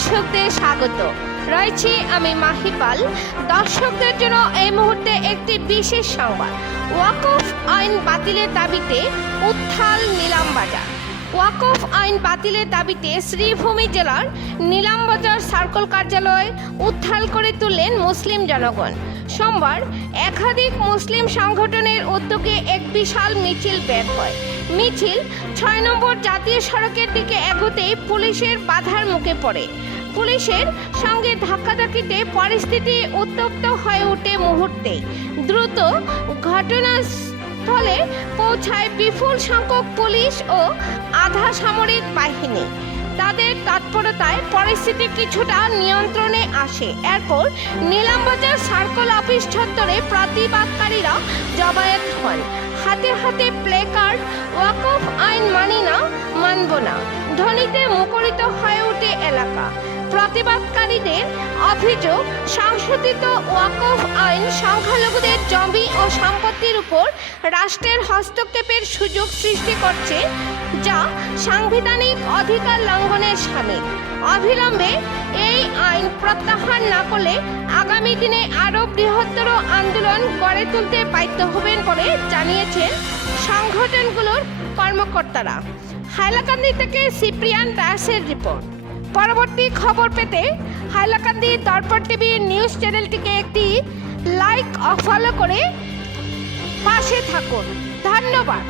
দর্শকদের স্বাগত। রয়েছি আমি মাহিপাল। দর্শকদের জন্য এই মুহূর্তে একটি বিশেষ সংবাদ। ওয়াকফ আইন বাতিলের দাবিতে উত্থাল নিলামবাজার। ওয়াকফ আইন বাতিলের দাবিতে শ্রীভূমি জেলার নিলামবাজার সার্কেল কার্যালয় উত্থাল করে তুললেন মুসলিম জনগণ। সোমবার একাধিক মুসলিম সংগঠনের উদ্যোগে এক বিশাল মিছিল বের হয়। মিছিল ৬ নম্বর জাতীয় সড়কের দিকে এগোতেই পুলিশের বাধার মুখে পড়ে। পুলিশের সঙ্গে ধাক্কাধাক্কিতে পরিস্থিতি উত্তপ্ত হয়ে ওঠে মুহূর্তেই। দ্রুত ঘটনাস্থলে পৌঁছায় বিপুল সংখ্যক পুলিশ ও আধা সামরিক বাহিনী। তাদের তৎপরতায় পরিস্থিতি কিছুটা নিয়ন্ত্রণে আসে। এরপর নিলামবাজার সার্কেল অফিস চত্বরে প্রতিবাদকারীরা জমায়েত হন। হাতে হাতে প্লে কার্ড, ওয়াকফ আইন মানি না, মানব না ধ্বনিতে মুখরিত হয়ে ওঠে এলাকা। প্রতিবাদকারীদের অভিযোগ, সংশোধিত ওয়াকফ আইন সংখ্যালঘুদের জমি ও সম্পত্তির উপর রাষ্ট্রের হস্তক্ষেপের সুযোগ সৃষ্টি করছে, যা সাংবিধানিক অধিকার লঙ্ঘনের শামিল। অবিলম্বে এই আইন প্রত্যাহার না করলে আগামী দিনে আরও বৃহত্তর আন্দোলন গড়ে তুলতে বাধ্য হবেন বলে জানিয়েছেন সংগঠনগুলোর কর্মকর্তারা। হাইলাকান্দি থেকে সিপ্রিয়ান দাসের রিপোর্ট। পরবর্তী খবর পেতে হাইলাকান্দি দর্পণ টিভি নিউজ চ্যানেলটিকে একটি লাইক ও ফলো করে পাশে থাকুন। ধন্যবাদ।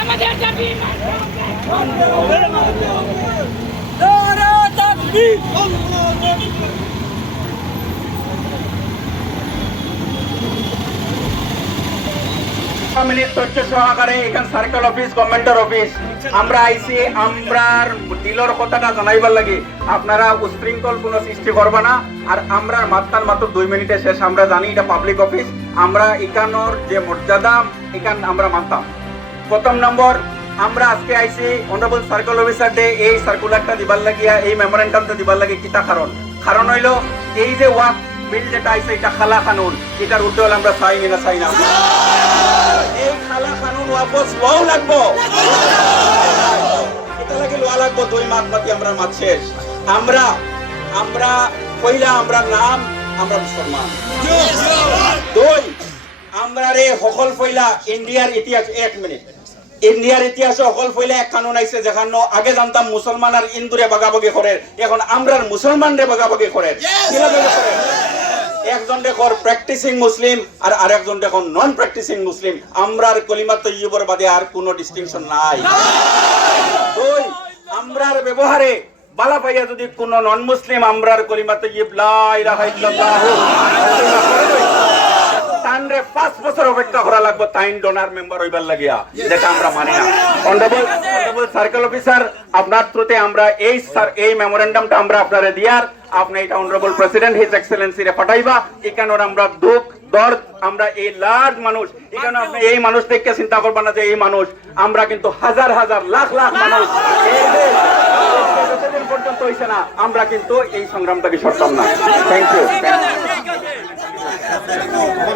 আমাদের দাবি মিনিট তথ্য সহকারে এখান সার্কেল অফিস গভর্নমেন্টের অফিস আমরা আইসি আমরার দিলর কথাটা জানাইবার লাগে। আপনারা উশৃঙ্খল কোনো সৃষ্টি করবা না। আর আমরা মাত্র 2 মিনিটে শেষ। আমরা জানি এটা পাবলিক অফিস, আমরা এখানোর যে মর্যাদা এখান আমরা মানতাম। প্রথম নম্বর, আমরা আজকে আইসি অনারেবল সার্কেল অফিসার ডে এই সার্কুলারটা দিবার লাগিয়া, এই মেমোরেন্ডামটা দিবার লাগে। কিতা কারণ হইল এই যে ওয়াক বিল যেটা আইসে এটা খালা কানুন, এটার উঠে হলে আমরা চাই না চাই না। এই খালা কানুন ওয়াপস লও লাগবো, এটা লাগে লওয়া লাগবো। 2 মাস মাতি আমরা মাত শেষ। আমরা পয়লা আমরা নাম আমরা মুসলমান। 2 আমরা রে সকল পয়লা ইন্ডিয়ার ইতিহাস। 1 মিনিট। ইন্ডিয়ার ইতিহাসে সকল পয়লা এক কানুন আইছে যেখানে আগে জানতাম মুসলমান আর হিন্দুরে বাগাবাগি করে, এখন আমরার মুসলমানরে বাগাবাগি করে। একজন দেখর প্র্যাকটিসিং মুসলিম আর আরেকজন দেখুন নন প্র্যাকটিসিং মুসলিম। আমরার কলিমা তৈয়্যিবর বাদে আর কোনো ডিস্টিংশন নাই। 2 আমরার ব্যবহারে বালা পাইয়া যদি কোন নন মুসলিম আমরার কলিমা তৈয়্যিব লা ইলাহা ইল্লাল্লাহ তানরে 5 বছর অপেক্ষা করা লাগবে তাইন ডোনার মেম্বার হইবার লাগিয়া, যেটা আমরা মানি না। অনারেবল সার্কেল অফিসার, আপনার থ্রুতে আমরা এই মেমোরেন্ডামটা আমরা আপনারে দিয়ার, আপনি এটা অনারেবল প্রেসিডেন্ট হিজ এক্সেলেন্সি রে পাঠাইবা। এখানে আমরা দুঃখ দর্দ, আমরা এই লার্জ মানুষ, এখানে আপনি এই মানুষ দেখে চিন্তা করবেন না যে এই মানুষ, আমরা কিন্তু হাজার হাজার লাখ লাখ মানুষ যতদিন পর্যন্ত হইছে না আমরা কিন্তু এই সংগ্রামটাকে সরতাম না। Thank you.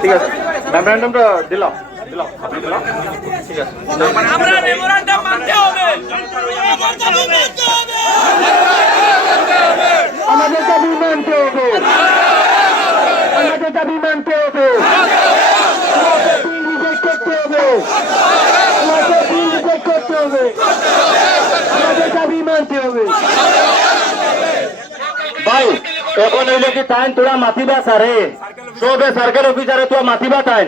ঠিক আছে, মেমোরেন্ডামটা দিলাম আপনি দিলাম। ঠিক আছে, আমরা মেমোরেন্ডাম মানতে হবে। আমাদের দাবি মানতে হবে, আমাদের দাবি মানতে হবে, করতে হবে, আমাদের দাবি মানতে হবে। ভাই এখন হইলে কি টাইম তোরা মাতিবা সারে সবে সার্কেল অফিসারে তো মাতিবা টাইম